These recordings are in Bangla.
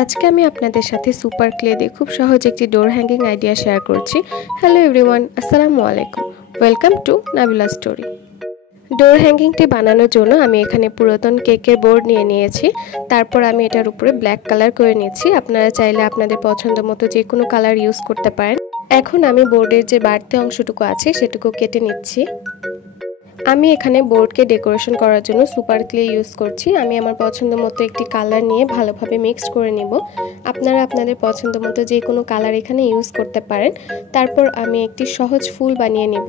আজকে আমি আপনাদের সাথে সুপার ক্লে দিয়ে খুব সহজ একটি ডোর হ্যাঙ্গিং আইডিয়া শেয়ার করছি। হ্যালো এভরিওয়ান, আসসালামু আলাইকুম। Welcome to Nabila story. Door হ্যাঙ্গিংটি বানানোর জন্য আমি এখানে পুরাতন কেকের বোর্ড নিয়েছি। তারপর আমি এটার উপরে ব্ল্যাক কালার করে নিয়েছি। আপনারা চাইলে আপনাদের পছন্দ মতো যে কোনো কালার ইউজ করতে পারেন। এখন আমি বোর্ডের যে বাড়তি অংশটুকু আছে সেটুকু কেটে নিচ্ছি। আমি এখানে বোর্ডকে ডেকোরেশন করার জন্য সুপার ক্লে ইউজ করছি। আমি আমার পছন্দ মতো একটি কালার নিয়ে ভালোভাবে মিক্সড করে নেব। আপনারা আপনাদের পছন্দ মতো যে কোনো কালার এখানে ইউজ করতে পারেন। তারপর আমি একটি সহজ ফুল বানিয়ে নেব।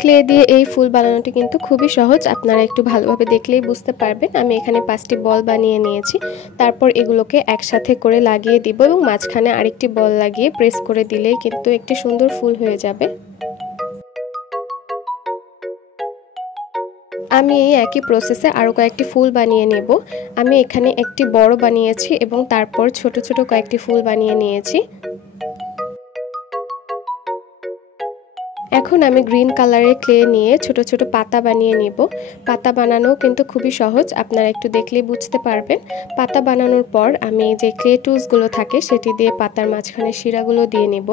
ক্লে দিয়ে এই ফুল বানানোটি কিন্তু খুবই সহজ, আপনারা একটু ভালোভাবে দেখলেই বুঝতে পারবেন। আমি এখানে 5টি বল বানিয়ে নিয়েছি। তারপর এগুলোকে একসাথে করে লাগিয়ে দিব এবং মাঝখানে আরেকটি বল লাগিয়ে প্রেস করে দিলেই কিন্তু একটি সুন্দর ফুল হয়ে যাবে। আমি এই একই প্রসেসে আরও কয়েকটি ফুল বানিয়ে নেব। আমি এখানে একটি বড় বানিয়েছি এবং তারপর ছোট ছোট কয়েকটি ফুল বানিয়ে নিয়েছি। এখন আমি গ্রিন কালারের ক্লে নিয়ে ছোট ছোট পাতা বানিয়ে নেব। পাতা বানানো কিন্তু খুবই সহজ, আপনারা একটু দেখলেই বুঝতে পারবেন। পাতা বানানোর পর আমি যে ক্লে টুলসগুলো থাকে সেটি দিয়ে পাতার মাঝখানে শিরাগুলো দিয়ে নেব।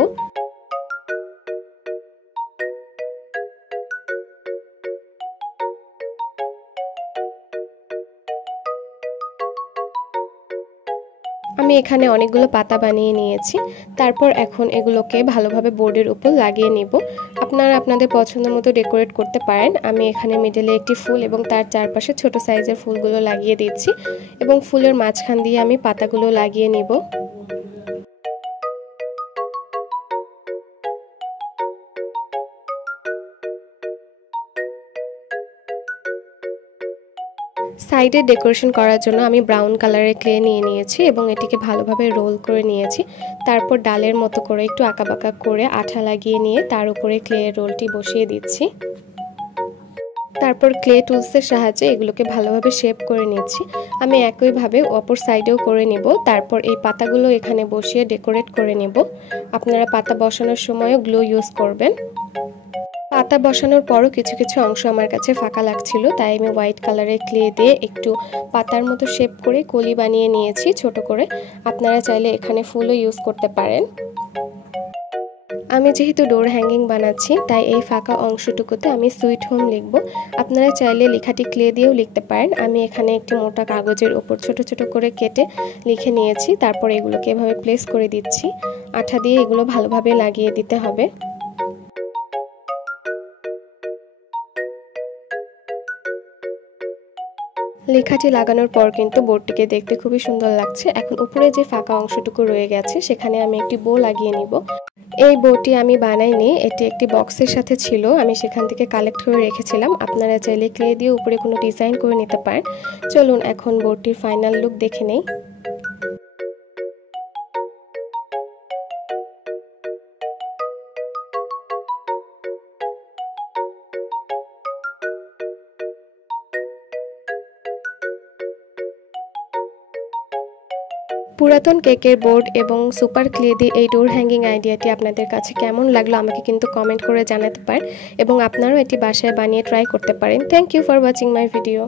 আমি এখানে অনেকগুলো পাতা বানিয়ে নিয়েছি। তারপর এখন এগুলোকে ভালোভাবে বোর্ডের উপর লাগিয়ে নেব। আপনারা আপনাদের পছন্দ মতো ডেকোরেট করতে পারেন। আমি এখানে মিডলে একটি ফুল এবং তার চারপাশে ছোট সাইজের ফুলগুলো লাগিয়ে দিচ্ছি এবং ফুলের মাঝখান দিয়ে আমি পাতাগুলো লাগিয়ে নেব। সাইডে ডেকোরেশন করার জন্য আমি ব্রাউন কালারের ক্লে নিয়েছি এবং এটিকে ভালোভাবে রোল করে নিয়েছি। তারপর ডালের মতো করে একটু আঁকাবাঁকা করে আঠা লাগিয়ে নিয়ে তার উপরে ক্লের রোলটি বসিয়ে দিচ্ছি। তারপর ক্লে টুলসের সাহায্যে এগুলোকে ভালোভাবে শেপ করে নিচ্ছি। আমি একইভাবে অপর সাইডেও করে নেব। তারপর এই পাতাগুলো এখানে বসিয়ে ডেকোরেট করে নেব। আপনারা পাতা বসানোর সময়ও গ্লু ইউজ করবেন। পাতা বসানোর পরও কিছু কিছু অংশ আমার কাছে ফাঁকা লাগছিল, তাই আমি হোয়াইট কালারের ক্লে দিয়ে একটু পাতার মতো শেপ করে কলি বানিয়ে নিয়েছি ছোট করে। আপনারা চাইলে এখানে ফুলও ইউজ করতে পারেন। আমি যেহেতু ডোর হ্যাঙ্গিং বানাচ্ছি তাই এই ফাঁকা অংশটুকুতে আমি সুইট হোম লিখব। আপনারা চাইলে লেখাটি ক্লে দিয়েও লিখতে পারেন। আমি এখানে একটি মোটা কাগজের ওপর ছোট ছোট করে কেটে লিখে নিয়েছি। তারপর এগুলোকে এভাবে প্লেস করে দিচ্ছি। আঠা দিয়ে এগুলো ভালোভাবে লাগিয়ে দিতে হবে। লেখাটি লাগানোর পর কিন্তু বোর্ডটিকে দেখতে খুবই সুন্দর লাগছে। এখন উপরে যে ফাঁকা অংশটুকু রয়ে গেছে সেখানে আমি একটি বো লাগিয়ে নিব। এই বউটি আমি বানাইনি, এটি একটি বক্সের সাথে ছিল, আমি সেখান থেকে কালেক্ট করে রেখেছিলাম। আপনারা চাইলে ক্লে দিয়ে উপরে কোনো ডিজাইন করে নিতে পারেন। চলুন এখন বউটির ফাইনাল লুক দেখে নেই। পুরাতন কেকের বোর্ড এবং সুপার ক্লে দিয়ে এই ডোর হ্যাঙ্গিং আইডিয়াটি আপনাদের কাছে কেমন লাগলো আমাকে কিন্তু কমেন্ট করে জানাতে পারেন এবং আপনারাও এটি বাসায় বানিয়ে ট্রাই করতে পারেন। Thank you for watching my video.